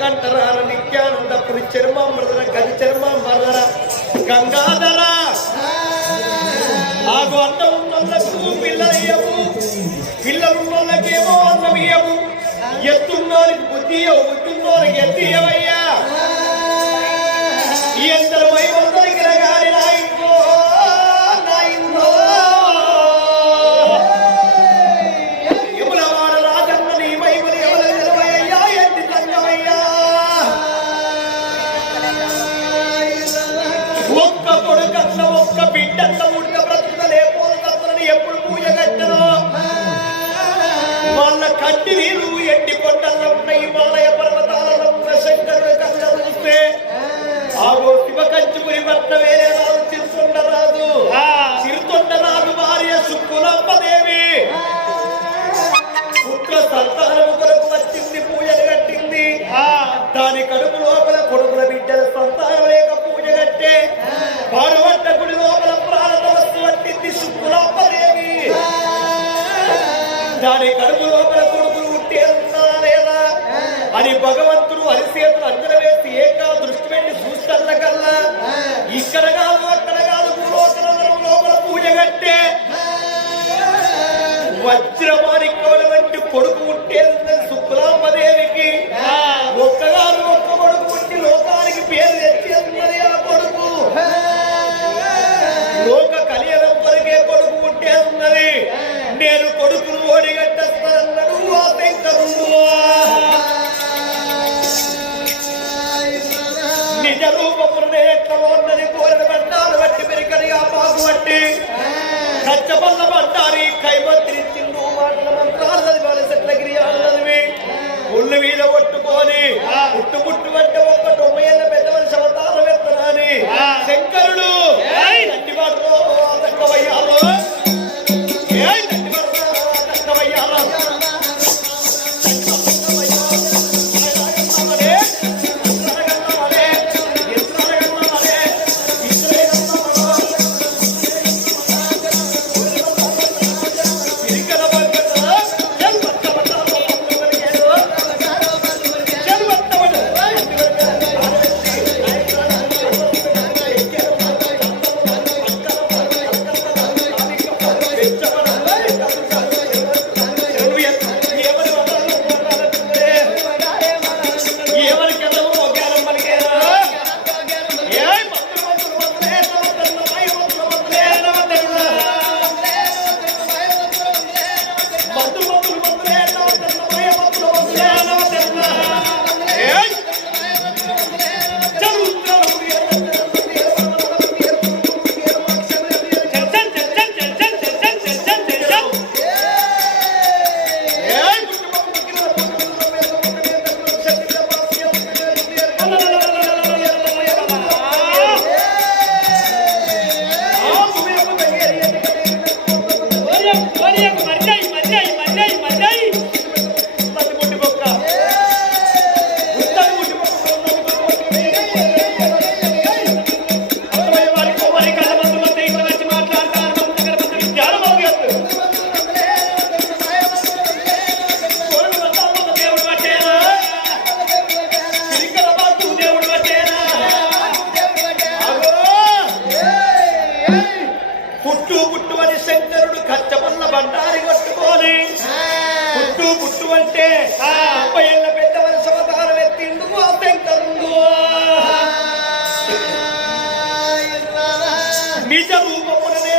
గంటరా నిత్యానందపురి చర్మామృదర గది చర్మామృదర గంగాధర. ఆగు అంత ఉన్నందుకు పిల్లలయ్యవు పిల్లలున్నోళ్ళకేమో అన్నం ఇయ్యవు ఎత్తున్నోరికి బుద్ధి ఉంటున్నోరికి ఎత్తియవయ్యా. అట్టి నీరు ఎట్టి కొండల్లో ఉన్న హిమాలయ పర్వతాలలో ప్రశంకరుడు కళ్ళ కంచుకుని భర్త వేరేలా అరిసేతులు అందరం వేసి ఏకా దృష్టి పెట్టి చూస్తల్ల కల్లా ఇక్కడ కచ్చపల్ల పట్టారి కైబత్రి తిండు మాటల మంత్రాలు చదివాలి సెట్ల గిరియాలు చదివి ఒళ్ళు మీద కొట్టుకొని పుట్టు పుట్టు అంటే ఒక్క నిజ రూపముననే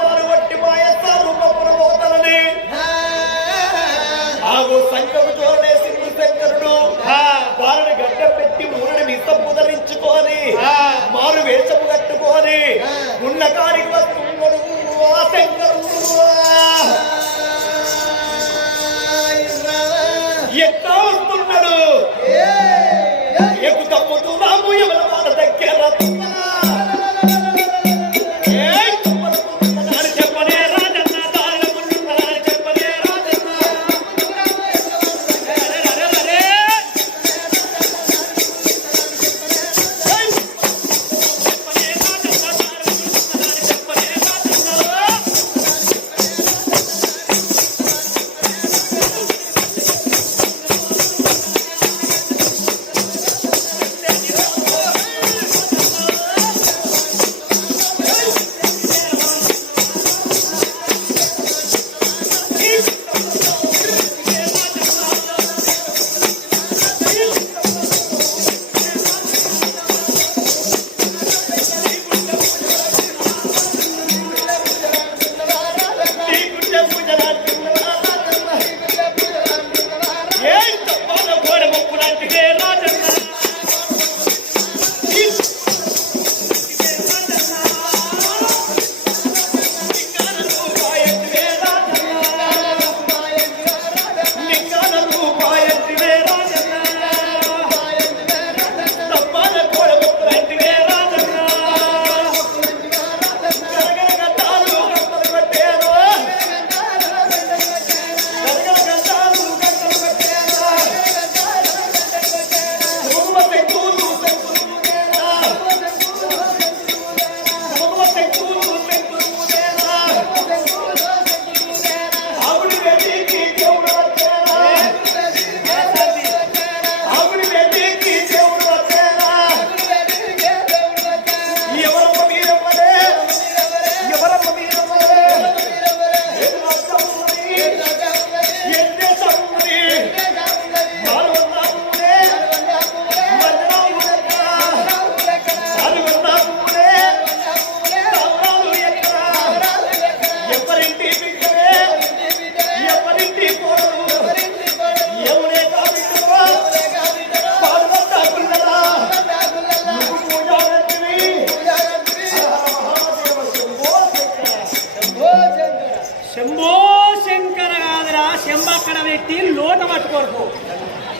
మారబట్టి మా యొక్క రూపమున పోతనని. ఆగో సంగముతోనే సింగు శంకరుడు వారిని గడ్డ పెట్టి ఊరిని విసంపుదరించుకొని ఆ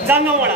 जालना वाडा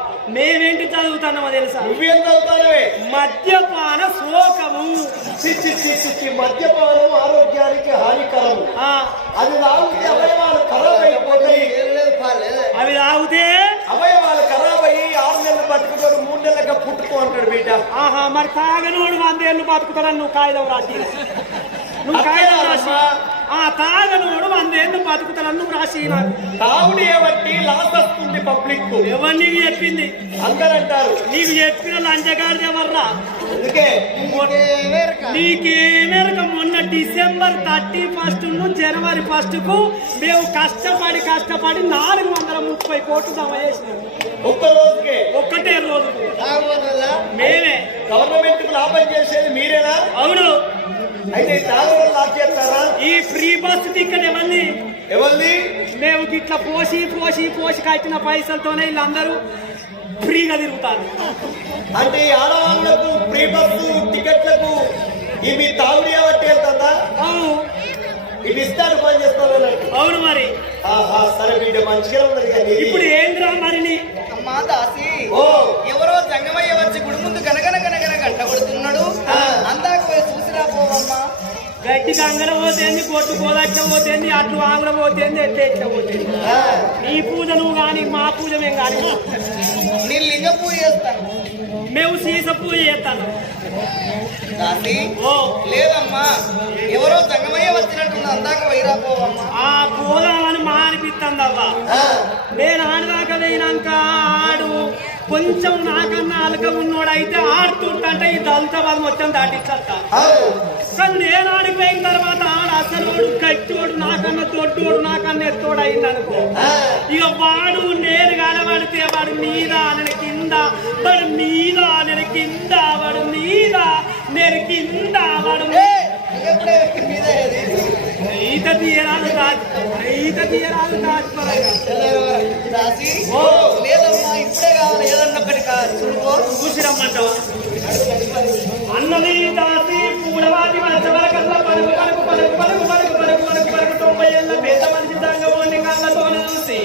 మేమేంటి చదువుతున్నామో తెలుసా? నువ్వేం చదువుతానవే మద్యపాన శోకము. చిచ్చి చిచ్చి మద్యపానం ఆరోగ్యానికి హానికరము. ఆ. అది తాగితే అవయవాలు ఖరాబ్ అయిపోతాయి. అవి తాగితే అవయవాలు నెలలు బతుకుతాడు మూడు నెలలుగా పుట్టుకో అంటాడు బిడ్డ ఆహా మరి తాగనోడు వందేళ్ళు బతుకుతాడని నువ్వు కాగితం రాసి నువ్వు కాగితం రాసి ఆ తాగనోడు వందేళ్ళు బతుకుతాడని నువ్వు రాసి నాకు. తాగుడు ఏబట్టి లాస్ వస్తుంది పబ్లిక్ ఎవరు నీకు చెప్పింది? అందరంటారు. నీకు చెప్పిన లంచగాడిది ఎవర్రా? నీకేమెరక మొన్న డిసెంబర్ థర్టీ ఫస్ట్ జనవరి ఫస్ట్కు మేము కష్టపడి కష్టపడి నాలుగు వందల ముప్పై కోట్లు జమ చేసినాం. ఒక్క రోజుకే. ఒక్కటే రోజు. మేమే. గవర్నమెంట్కు లాభం చేసేది మీరేనా? అవును. అయితే లాభ చేస్తారా? ఈ ఫ్రీ బస్ టికెట్ ఎవరిని ఎవరిది? మేము ఇట్లా పోసి పోసి పోసి కట్టిన పైసలతోనే వీళ్ళందరూ ఫ్రీగా తిరుగుతారు. అంటే ఈ ఆడవాళ్ళకు ఫ్రీ బస్సు టికెట్లకు ఇవి తాగుడు ఏబట్టి వెళ్తుందా అవును ఇవి ఇస్తాడు పని అన్నట్టు. అవును మరి. ఆహా సరే బిడ్డ మంచిగా ఉన్నది కానీ ఇప్పుడు ఏంద్రా మరి అమ్మా దాసి ఓ. ఎవరో జంగమయ్య వచ్చి గుడి ముందు గనగన గనగన గంట కొడుతున్నాడు. అందాక పోయి చూసిరా పోవమ్మా. గడ్డి గంగల పోతేంది కొట్టు కోదచ్చ పోతేంది అట్లు ఆగుల పోతేంది ఎట్ల పోతేంది. ఆ, నీ పూజ నువ్వు కానీ మా పూజ మేము కానీ. లింగ పూజ చేస్తాను. మేము సీస పూజ చేస్తాను. దాసి లేదమ్మా ఎవరో జంగమయ్య వచ్చినట్టుంది అందాక పోయిరా పోవమ్మా ఆ పోదామని మా అనిపిస్తుంది అవ్వ నేను ఆడదాకా పోయినాక ఆడు. కొంచెం నాకన్నా అలక ఉన్నోడు అయితే ఆడుతుంటే ఈ దళితాబాద్ మొత్తం దాటిచ్చేస్తా అవును. కానీ నేను ఆడిపోయిన తర్వాత ఆడ అసలు గట్టివాడు నాకన్నా తొట్టువాడు నాకన్నా ఎత్తోడు అయింది అనుకో ఇక వాడు నేను కలబడితే వాడు మీద నేను కింద వాడు మీద నేను కింద వాడు మీద నేను కింద వాడు? ఈత తీయరాదు దాచి ఈత తీయరాదు దాచిపరగా దాసి ఓ. లేదమ్మా ఇప్పుడే కావాలి ఏదన్నా ఒకటి కావాలి చూడుకో చూసి రమ్మంటావా అన్నది దాసి పూడవాది మధ్యవరకల్లా పలుకు పలుకు పలుకు పలుకు పలుకు పలుకు పలుకు పలుకు తొంభై ఏళ్ళ పెద్ద మనిషి దంగమోని కళ్ళతో చూసి.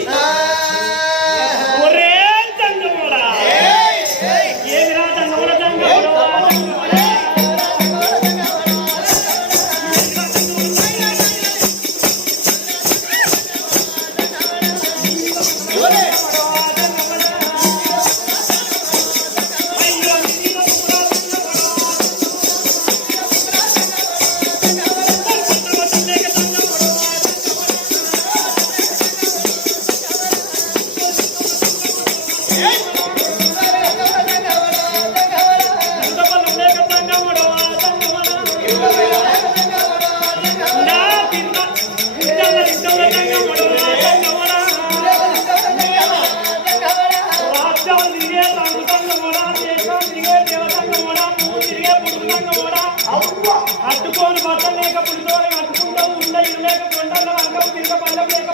అట్టుకోని బట్టలు లేక పుడితోని అట్టుకుంటావు ఉండ ఇల్లు లేక కొండల వంకవు తిరగ పళ్ళం లేక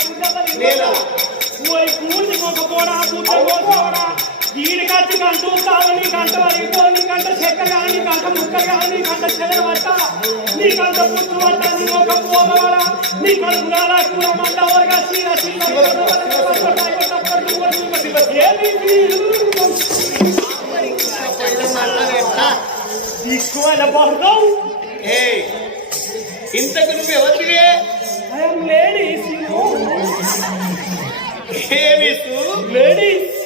నేనా? పోయి పూర్తి మొక్కపోడా పూర్తి పోసుకోడా వీడి కచ్చి కంటూ తావు నీ కంట వరిగిపో నీ కంట చెక్క కానీ నీ కంట ముక్క కానీ నీ కంట చెల్లెల పట్ట నీ కంట పుట్టు పట్ట నీ ఒక పోగవాడ నీ కడుపు నాలా కూర మంట వరగా చీర తీసుకోవాలి బాగా ఏయ్, ఇంతకు నువ్వు ఎవరివే ఐఎమ్ లేడీస్ లేడీస్.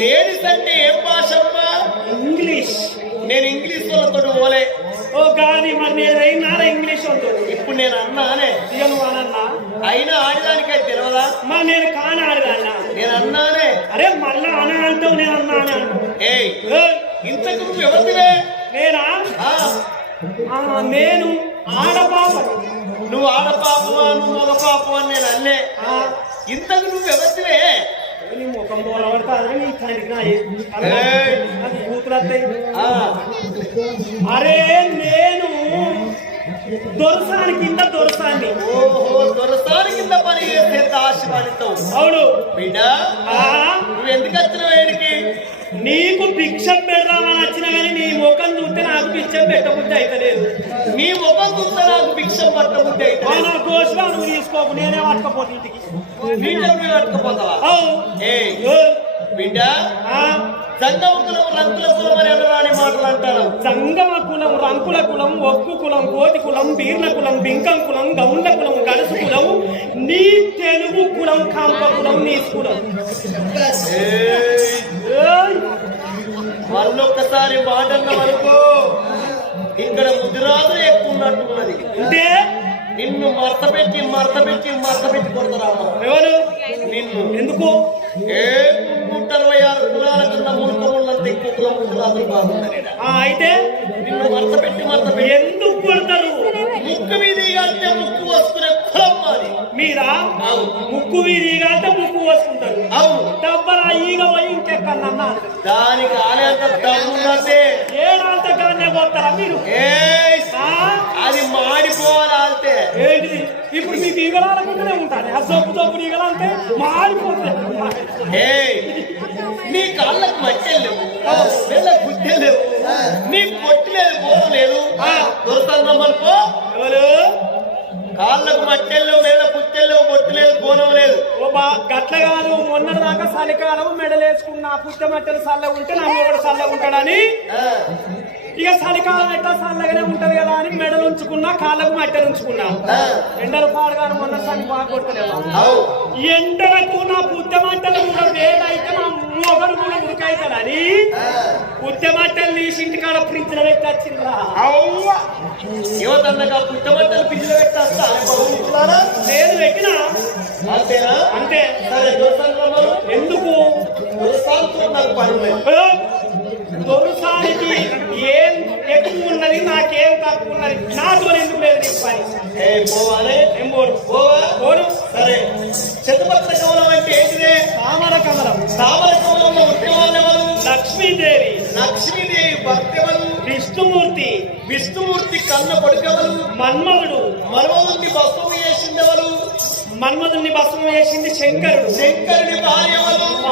లేడీస్ అంటే ఏం భాష అమ్మా? ఇంగ్లీష్. నేను ఇంగ్లీష్ వాళ్ళతో పోలే. ఓ గాని మరి నేను అయినా ఇంగ్లీష్ ఉంటుంది ఇప్పుడు నేను అన్నానే. నువ్వు అనన్నా అయినా ఆడదానికై తెలియదా మరి నేను కానాడదన్నా నేను అన్నానే. అరే మళ్ళా అన అంటావు నేను అన్నా అని అంటావు. ఏయ్. ఇంతకు నువ్వు ఎవరివే నేనా? నేను. ఆడపాప నువ్వు ఆడపాపమా నువ్వు మగ పాపమా అని నేను అన్నే. ఇంతకు నువ్వు ఎవరివే నీ ముఖం నీ తండ్రికి అరే నేను దొరసాని కింద దొరసాన్ని ఓహో దొరసాని కింద పని చేసే దాశవాణితో అవును. బిడ్డ నువ్వు ఎందుకు వచ్చినావు ఏడికి నీకు భిక్షం పెడదామని భిక్షం పెట్టబుద్ధి అయితలేదు నీ ముఖం చూస్తే నాకు భిక్షం పట్టబుద్ధి అయితే నువ్వు తీసుకోకు నేనే పట్టుకపోతే ఇంటికి. పట్టుకుపోతావా? బిడ్డ? సంగమ కులం రంకుల కులం అని అనరాని మాటలు అంటారు. సంగమ కులం రంకుల కులం ఒక్కు కులం కోతి కులం బీర్ల కులం బింకం కులం గౌండ్ల కులం గడుసు కులం నీ తెలుగు కులం కాంప కులం నీ కులం. మళ్ళొక్కసారి మాట ఇక్కడ ముదిరాజు ఎక్కువ ఉన్నట్టున్నది అంటే? నిన్ను మడత పెట్టి మడత పెట్టి మడత పెట్టి కొడతారమ్మ ఎవరు? నిన్ను. ఎందుకు? ఏ నూట అరవై ఆరు కులాల కన్నా మునుక ఉన్నంత ఎక్కువ కులం ముదిరాజులు బాగుందని అయితే? నిన్ను మడత పెట్టి మడత పెట్టి ఎందుకు కొడతారు? ముక్కు మీది అంటే ముక్కు కులం మాది ముక్కు వీరిగా ముక్కు పోసుకుంటారు. అవును. డబ్బరా ఈగ పోయి ఇంకెక్కడన్నా దానికి ఆలేంత దమ్మున్నదే ఏడాంత కానే పోతారా మీరు? అది మాడిపోవాలి ఆల్తే ఏంటిది? ఇప్పుడు మీకు ఈగలాలకుంటూనే ఉంటారు. ఆ సొప్పు సొప్పు ఈగలు అంటే ఏయ్ నీ కాళ్ళకు మట్టెలు లేవు. వీళ్ళకు గుడ్డెలు లేవు. నీ పొట్టి లేదు. బోధ లేదు దొరుకుతుందమ్మనుకో ఎవరు? కాళ్ళకు మట్టెలు లేవు వీళ్ళ పుట్టెలు లేవు బొట్టు లేదు బోనం లేదు. గట్ల కాదు మొన్నటి దాకా చలికాలం మెడలేసుకున్న పుట్టమట్టలు చల్లగా ఉంటే నా మొగడు చల్లగా ఉంటాడని ఇక చలికాలం ఎట్టా చల్లగానే ఉంటది కదా అని మెడలు ఉంచుకున్నా కాళ్ళకు మట్టెలు ఉంచుకున్నా. ఎండలు పాడుగాను మొన్న చలి బాగా ఎండలకు నా పుట్టమంటలు కూడా వేడైతే నా మొగడు కూడా ఉడికైతాడని ఆ, పుట్టమంటలు తీసి ఇంటికాడ ఫ్రిడ్జ్లో పెట్టి వచ్చిందా యువతన్నగా పుట్టమంటలు పిల్లలు పెట్టేస్తా నేను పెట్టినా? అంతేనా? అంతే. సరే దొరుకుతుందమ్మను ఎందుకు? పని ఏ? ఎక్కువ ఉన్నది నాకేం తక్కువ ఉన్నది నాతో ఎందుకు లేదు పని? ఏ పోవాలే. ఏం పోరు? పోవా? పోరు. సరే. చతుపత్ర కమలం అంటే ఏంటిదే? తామర కమలం. తామర కమలంలో ఉద్యమాలు ఎవరు? లక్ష్మీదేవి. లక్ష్మీదేవి భక్తెవరు? విష్ణుమూర్తి. విష్ణుమూర్తి కన్న కొడుకెవరు? మన్మధుడు. మనవదుని భస్మము చేసిందెవరు? మన్మధుని భస్మం వేసింది శంకరుడు. శంకరుని భార్య ఎవరు?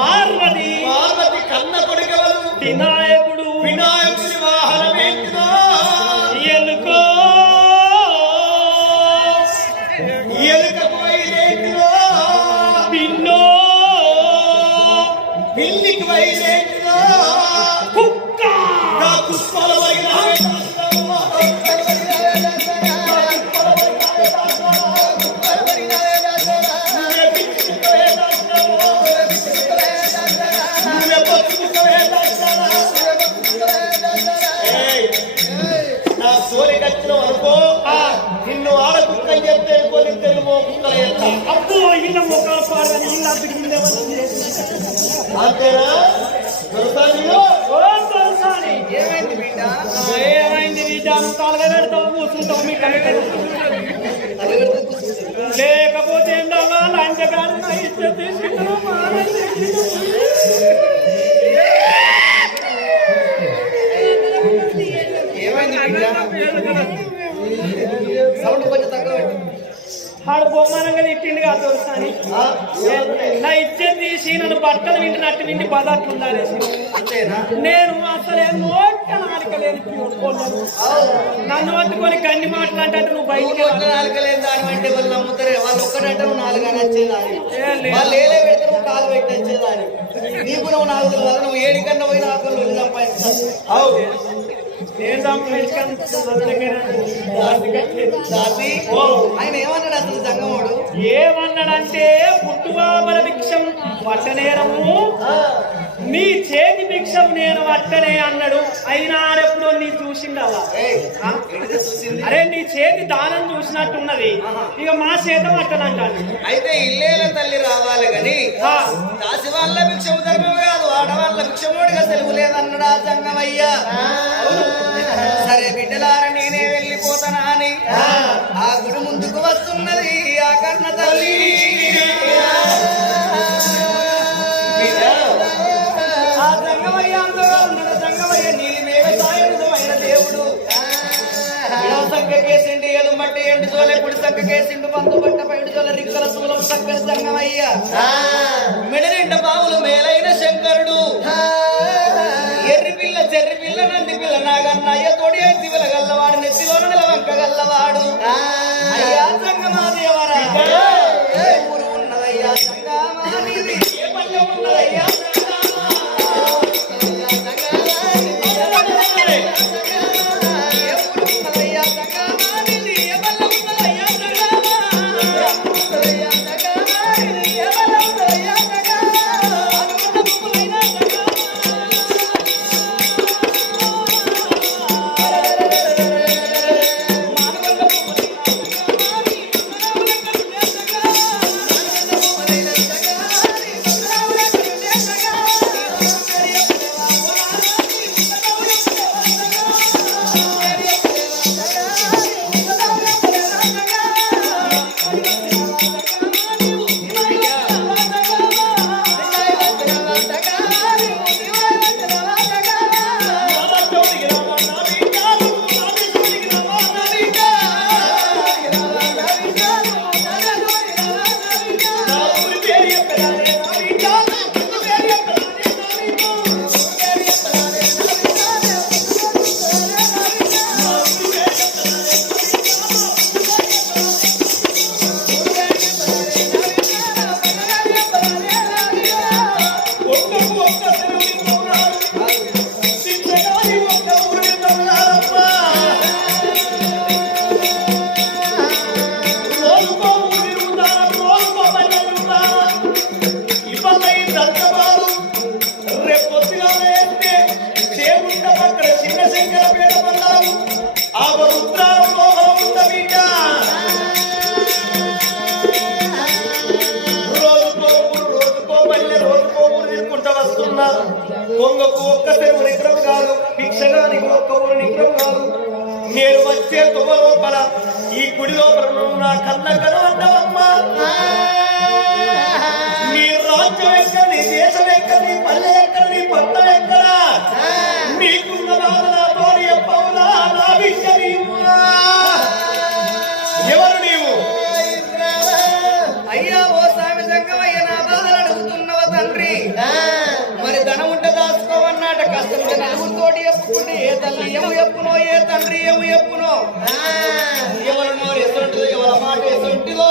కొడుకెవరు పెడతావు కూర్చుంటావు మీ. లేకపోతే కొంచెం తక్కువ పెట్టు. ఆడు బొమ్మనంగా తిట్టిండు కాదు? నా ఇచ్చేది తీసి నన్ను బట్టలు వింటున్నట్టు విండి పదార్థం ఉండాలి నేను అసలే నోట నాలుక లేని. నన్ను పట్టుకొని కన్ని మాటలు అంటే నువ్వు బయటికి ఒక్క నాలుగలేని దాని అంటే వాళ్ళు నమ్ముతారే. వాళ్ళు ఒక్కడంటే నువ్వు నాలుగు అని వచ్చేదాని. వాళ్ళు ఏలే పెడితే నువ్వు కాలు పెట్టి వచ్చేదాని నీకు నువ్వు నాలుగు కదా నువ్వు ఏడి కన్నా పోయి నువ్వు సంపాదిస్తావు. అవు. నేను. ఆయన ఏమన్నాడు అసలు సంగముడు? ఏమన్నాడంటే పుట్టుబాబల భిక్షం పట్టనేరము నీ చేతి భిక్షం నేను పట్టనే అన్నాడు. అయినా ఆడెప్పుడో నీ చూసింది? అరే నీ చేతి దానం చూసినట్టున్నది. ఇక మా చేత పట్టనంటాను అయితే ఇల్లేల తల్లి రావాలి గని. దాసి వాళ్ళ భిక్షము ధర్మం కాదు ఆడవాళ్ళ భిక్షముడిగా సెలవు లేదన్నాడు ఆ సంగమయ్య. సరే బిడ్డలార నేనే వెళ్ళిపోతానా అని. ఆ గుడి ముందుకు వస్తున్నది ఆ కన్న తల్లి. సంఖ్యకేసిండి ఏలు మట్టి ఎండు చోలే కుడి సంఖ్యకేసిండు పంతు పట్ట పైడు చోల రిక్కల శూలం చక్కని సంగమయ్య మెడనిండ బావులు మేలైన శంకరుడు. ఎర్రి పిల్ల చెర్రి పిల్ల నంది పిల్ల నాగన్నయ్య తోడి ఐదు పిల్ల గల్లవాడు నెత్తిలోన నిలవంక గల్లవాడు అయ్యా చిన్న శంకర పేద. పల్లాలు ఆ రుద్రారంలో ఉంద బిడ్డ రోజుకో ఊరు, రోజుకో పల్లె రోజుకో ఊరు తిరుగుకుంటా వస్తున్నా. కొంగకు ఒక్క కాదు భిక్షగానికి ఒక్క ఊరు నిగ్రహం కాదు. నేను వచ్చే తుమ లోపల ఈ గుడి లోపల నా కళ్ళ కనవద్దమ్మా నీ రాజ్యం ఎక్కడ నీ దేశం ఎక్కడ నీ పల్లె ఎక్కడ కష్టం ఎవరితోటి చెప్పుకుంటే ఏ తల్లి ఏమి చెప్పునో ఏ తండ్రి ఏమి చెప్పునో ఎవరి నోరు ఎసంటిదో ఎవరి మాట ఎసంటిదో